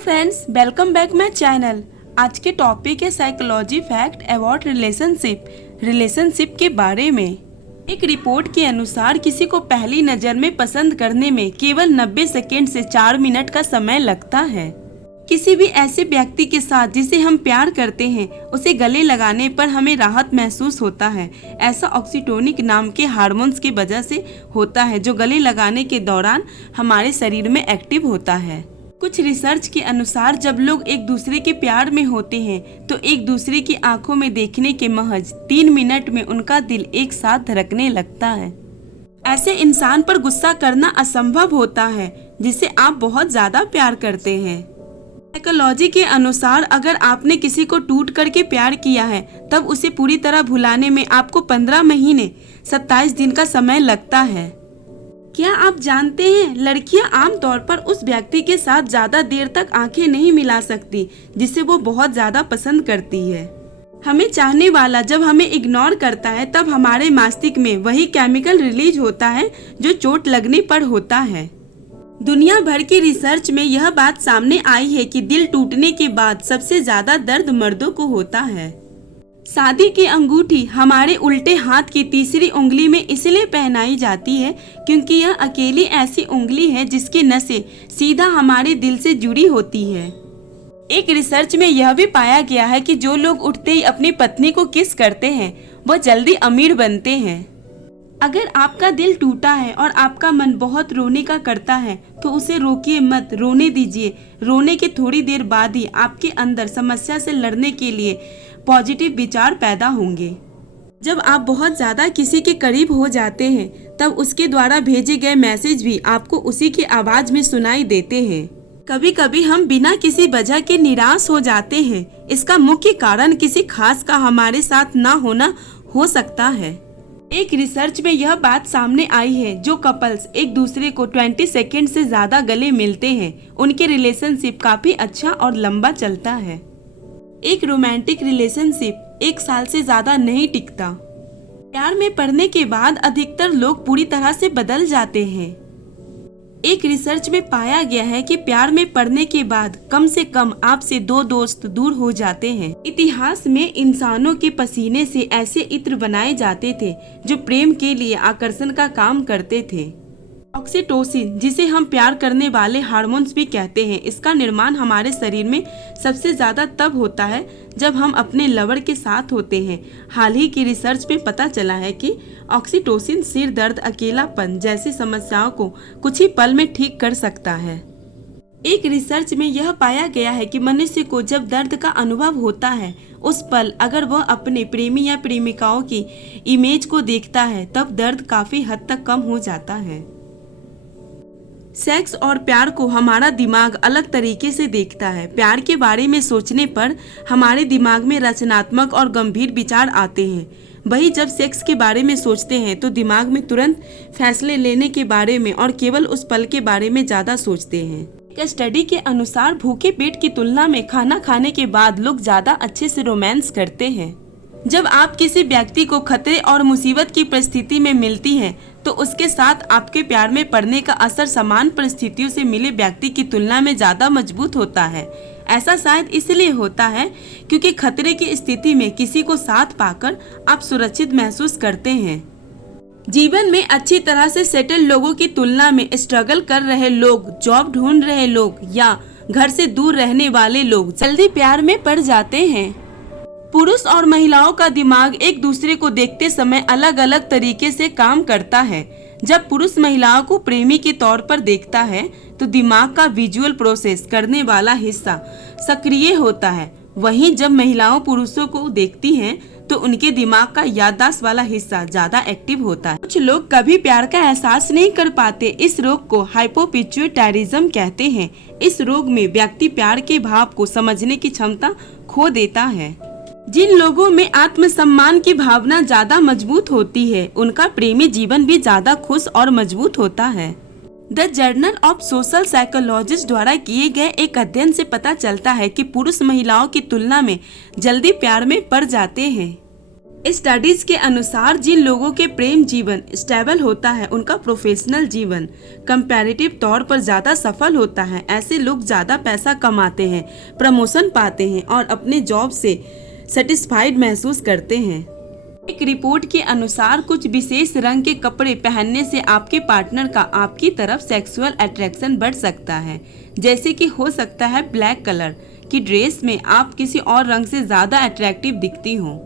Friends, welcome back my channel. आज के topic है साइकोलॉजी फैक्ट अबाउट रिलेशनशिप के बारे में। एक रिपोर्ट के अनुसार किसी को पहली नज़र में पसंद करने में केवल 90 सेकेंड से 4 मिनट का समय लगता है। किसी भी ऐसे व्यक्ति के साथ जिसे हम प्यार करते हैं उसे गले लगाने पर हमें राहत महसूस होता है। ऐसा ऑक्सीटोनिक नाम के हार्मोन्स की वजह से होता है जो गले लगाने के दौरान हमारे शरीर में एक्टिव होता है। कुछ रिसर्च के अनुसार जब लोग एक दूसरे के प्यार में होते हैं तो एक दूसरे की आंखों में देखने के महज 3 मिनट में उनका दिल एक साथ धड़कने लगता है। ऐसे इंसान पर गुस्सा करना असंभव होता है जिसे आप बहुत ज्यादा प्यार करते हैं। साइकोलॉजी के अनुसार अगर आपने किसी को टूट करके प्यार किया है तब उसे पूरी तरह भुलाने में आपको 15 महीने 27 दिन का समय लगता है। क्या आप जानते हैं लड़कियां आमतौर पर उस व्यक्ति के साथ ज्यादा देर तक आंखें नहीं मिला सकती जिसे वो बहुत ज्यादा पसंद करती है। हमें चाहने वाला जब हमें इग्नोर करता है तब हमारे मस्तिष्क में वही केमिकल रिलीज होता है जो चोट लगने पर होता है। दुनिया भर की रिसर्च में यह बात सामने आई है कि दिल टूटने के बाद सबसे ज्यादा दर्द मर्दों को होता है। शादी की अंगूठी हमारे उल्टे हाथ की तीसरी उंगली में इसलिए पहनाई जाती है क्योंकि यह अकेली ऐसी उंगली है जिसकी नसें सीधा हमारे दिल से जुड़ी होती है। एक रिसर्च में यह भी पाया गया है कि जो लोग उठते ही अपनी पत्नी को किस करते हैं वह जल्दी अमीर बनते हैं। अगर आपका दिल टूटा है और आपका मन बहुत रोने का करता है तो उसे रोकिए मत, रोने दीजिए। रोने के थोड़ी देर बाद ही आपके अंदर समस्या से लड़ने के लिए पॉजिटिव विचार पैदा होंगे। जब आप बहुत ज्यादा किसी के करीब हो जाते हैं तब उसके द्वारा भेजे गए मैसेज भी आपको उसी की आवाज में सुनाई देते हैं। कभी कभी हम बिना किसी वजह के निराश हो जाते हैं। इसका मुख्य कारण किसी खास का हमारे साथ ना होना हो सकता है। एक रिसर्च में यह बात सामने आई है जो कपल्स एक दूसरे को 20 सेकेंड से ज्यादा गले मिलते हैं उनके रिलेशनशिप काफी अच्छा और लंबा चलता है। एक रोमांटिक रिलेशनशिप 1 साल से ज्यादा नहीं टिकता। प्यार में पड़ने के बाद अधिकतर लोग पूरी तरह से बदल जाते हैं। एक रिसर्च में पाया गया है कि प्यार में पड़ने के बाद कम से कम आपसे 2 दोस्त दूर हो जाते हैं। इतिहास में इंसानों के पसीने से ऐसे इत्र बनाए जाते थे जो प्रेम के लिए आकर्षण का काम करते थे। ऑक्सीटोसिन, जिसे हम प्यार करने वाले हार्मोन्स भी कहते हैं, इसका निर्माण हमारे शरीर में सबसे ज्यादा तब होता है जब हम अपने लवर के साथ होते हैं। हाल ही की रिसर्च में पता चला है कि ऑक्सीटोसिन सिर दर्द, अकेलापन जैसी समस्याओं को कुछ ही पल में ठीक कर सकता है। एक रिसर्च में यह पाया गया है कि मनुष्य को जब दर्द का अनुभव होता है उस पल अगर वह अपने प्रेमी या प्रेमिकाओं की इमेज को देखता है तब दर्द काफी हद तक कम हो जाता है। सेक्स और प्यार को हमारा दिमाग अलग तरीके से देखता है। प्यार के बारे में सोचने पर हमारे दिमाग में रचनात्मक और गंभीर विचार आते हैं। वही जब सेक्स के बारे में सोचते हैं तो दिमाग में तुरंत फैसले लेने के बारे में और केवल उस पल के बारे में ज्यादा सोचते हैं। एक स्टडी के अनुसार भूखे पेट की तुलना में खाना खाने के बाद लोग ज्यादा अच्छे से रोमांस करते हैं। जब आप किसी व्यक्ति को खतरे और मुसीबत की परिस्थिति में मिलती हैं तो उसके साथ आपके प्यार में पड़ने का असर समान परिस्थितियों से मिले व्यक्ति की तुलना में ज्यादा मजबूत होता है। ऐसा शायद इसलिए होता है क्योंकि खतरे की स्थिति में किसी को साथ पाकर आप सुरक्षित महसूस करते हैं। जीवन में अच्छी तरह से सेटल लोगों की तुलना में स्ट्रगल कर रहे लोग, जॉब ढूंढ रहे लोग या घर से दूर रहने वाले लोग जल्दी प्यार में पड़ जाते हैं। पुरुष और महिलाओं का दिमाग एक दूसरे को देखते समय अलग अलग तरीके से काम करता है। जब पुरुष महिलाओं को प्रेमी के तौर पर देखता है तो दिमाग का विजुअल प्रोसेस करने वाला हिस्सा सक्रिय होता है। वहीं जब महिलाओं पुरुषों को देखती हैं तो उनके दिमाग का याददाश्त वाला हिस्सा ज्यादा एक्टिव होता है। कुछ लोग कभी प्यार का एहसास नहीं कर पाते। इस रोग को हाइपोपिट्यूटैरिज्म कहते हैं। इस रोग में व्यक्ति प्यार के भाव को समझने की क्षमता खो देता है। जिन लोगों में आत्मसम्मान की भावना ज्यादा मजबूत होती है उनका प्रेमी जीवन भी ज्यादा खुश और मजबूत होता है। The journal of social psychologist द्वारा किए गए एक अध्ययन से पता चलता है कि पुरुष महिलाओं की तुलना में जल्दी प्यार में पड़ जाते हैं। स्टडीज के अनुसार जिन लोगों के प्रेम जीवन स्टेबल होता है उनका प्रोफेशनल जीवन कंपैरेटिव तौर पर ज़्यादा सफल होता है। ऐसे लोग ज़्यादा पैसा कमाते हैं, प्रमोशन पाते हैं और अपने जॉब से सेटिस्फाइड महसूस करते हैं। एक रिपोर्ट के अनुसार कुछ विशेष रंग के कपड़े पहनने से आपके पार्टनर का आपकी तरफ सेक्सुअल अट्रैक्शन बढ़ सकता है। जैसे कि हो सकता है ब्लैक कलर की ड्रेस में आप किसी और रंग से ज़्यादा अट्रैक्टिव दिखती हो।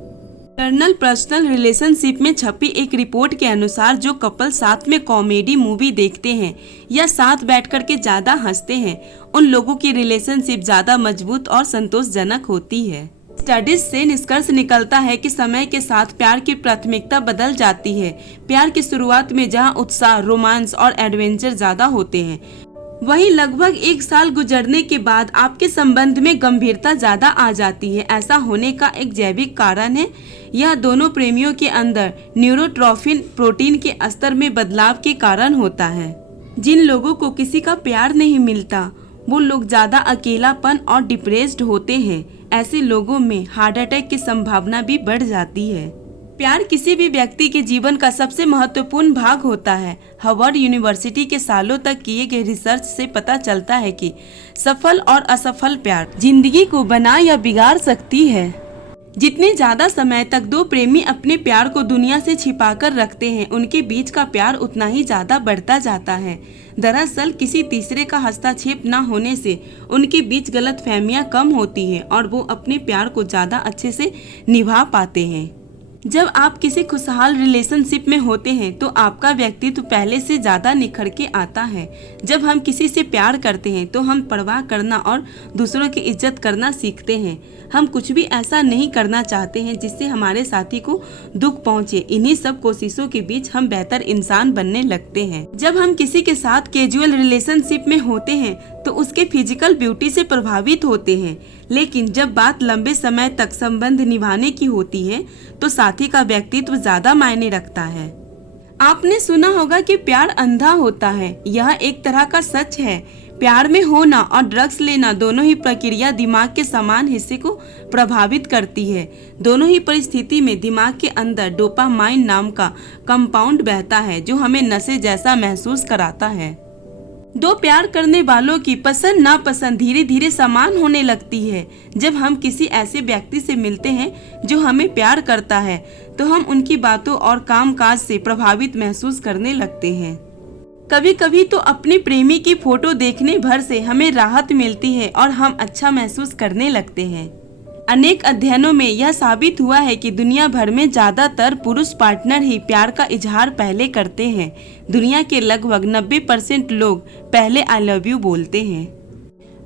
जर्नल पर्सनल रिलेशनशिप में छपी एक रिपोर्ट के अनुसार जो कपल साथ में कॉमेडी मूवी देखते हैं या साथ बैठकर के ज़्यादा हंसते हैं, उन लोगों की रिलेशनशिप ज़्यादा मजबूत और संतोषजनक होती है। स्टडीज से निष्कर्ष निकलता है कि समय के साथ प्यार की प्राथमिकता बदल जाती है। प्यार की शुरुआत में जहां उत्साह, रोमांस और एडवेंचर ज़्यादा होते हैं, वहीं लगभग 1 साल गुजरने के बाद आपके संबंध में गंभीरता ज्यादा आ जाती है। ऐसा होने का एक जैविक कारण है। यह दोनों प्रेमियों के अंदर न्यूरोट्रोफिन प्रोटीन के स्तर में बदलाव के कारण होता है। जिन लोगों को किसी का प्यार नहीं मिलता, वो लोग ज्यादा अकेलापन और डिप्रेस्ड होते हैं। ऐसे लोगों में हार्ट अटैक की संभावना भी बढ़ जाती है। प्यार किसी भी व्यक्ति के जीवन का सबसे महत्वपूर्ण भाग होता है। हार्वर्ड यूनिवर्सिटी के सालों तक किए गए रिसर्च से पता चलता है कि सफल और असफल प्यार जिंदगी को बना या बिगाड़ सकती है। जितने ज्यादा समय तक दो प्रेमी अपने प्यार को दुनिया से छिपाकर रखते हैं, उनके बीच का प्यार उतना ही ज्यादा बढ़ता जाता है। दरअसल किसी तीसरे का हस्तक्षेप न होने से उनके बीच गलतफहमियां कम होती है और वो अपने प्यार को ज्यादा अच्छे से निभा पाते हैं। जब आप किसी खुशहाल रिलेशनशिप में होते हैं तो आपका व्यक्तित्व पहले से ज़्यादा निखर के आता है। जब हम किसी से प्यार करते हैं तो हम परवाह करना और दूसरों की इज्जत करना सीखते हैं। हम कुछ भी ऐसा नहीं करना चाहते हैं जिससे हमारे साथी को दुख पहुंचे। इन्हीं सब कोशिशों के बीच हम बेहतर इंसान बनने लगते हैं। जब हम किसी के साथ कैजुअल रिलेशनशिप में होते हैं तो उसके फिजिकल ब्यूटी से प्रभावित होते हैं, लेकिन जब बात लंबे समय तक संबंध निभाने की होती है तो साथी का व्यक्तित्व ज्यादा मायने रखता है। आपने सुना होगा कि प्यार अंधा होता है। यह एक तरह का सच है। प्यार में होना और ड्रग्स लेना दोनों ही प्रक्रिया दिमाग के समान हिस्से को प्रभावित करती है। दोनों ही परिस्थिति में दिमाग के अंदर डोपामाइन नाम का कंपाउंड बहता है जो हमें नशे जैसा महसूस कराता है। दो प्यार करने वालों की पसंद नापसंद धीरे धीरे समान होने लगती है। जब हम किसी ऐसे व्यक्ति से मिलते हैं जो हमें प्यार करता है तो हम उनकी बातों और कामकाज से प्रभावित महसूस करने लगते हैं। कभी कभी तो अपने प्रेमी की फोटो देखने भर से हमें राहत मिलती है और हम अच्छा महसूस करने लगते हैं। अनेक अध्ययनों में यह साबित हुआ है कि दुनिया भर में ज्यादातर पुरुष पार्टनर ही प्यार का इजहार पहले करते हैं। दुनिया के लगभग 90% लोग पहले आई लव यू बोलते हैं।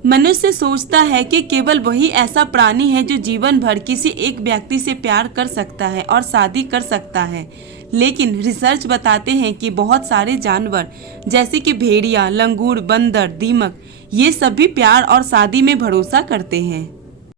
मनुष्य सोचता है कि केवल वही ऐसा प्राणी है जो जीवन भर किसी एक व्यक्ति से प्यार कर सकता है और शादी कर सकता है, लेकिन रिसर्च बताते हैं कि बहुत सारे जानवर जैसे कि भेड़िया, लंगूर, बंदर, दीमक, ये सभी प्यार और शादी में भरोसा करते हैं।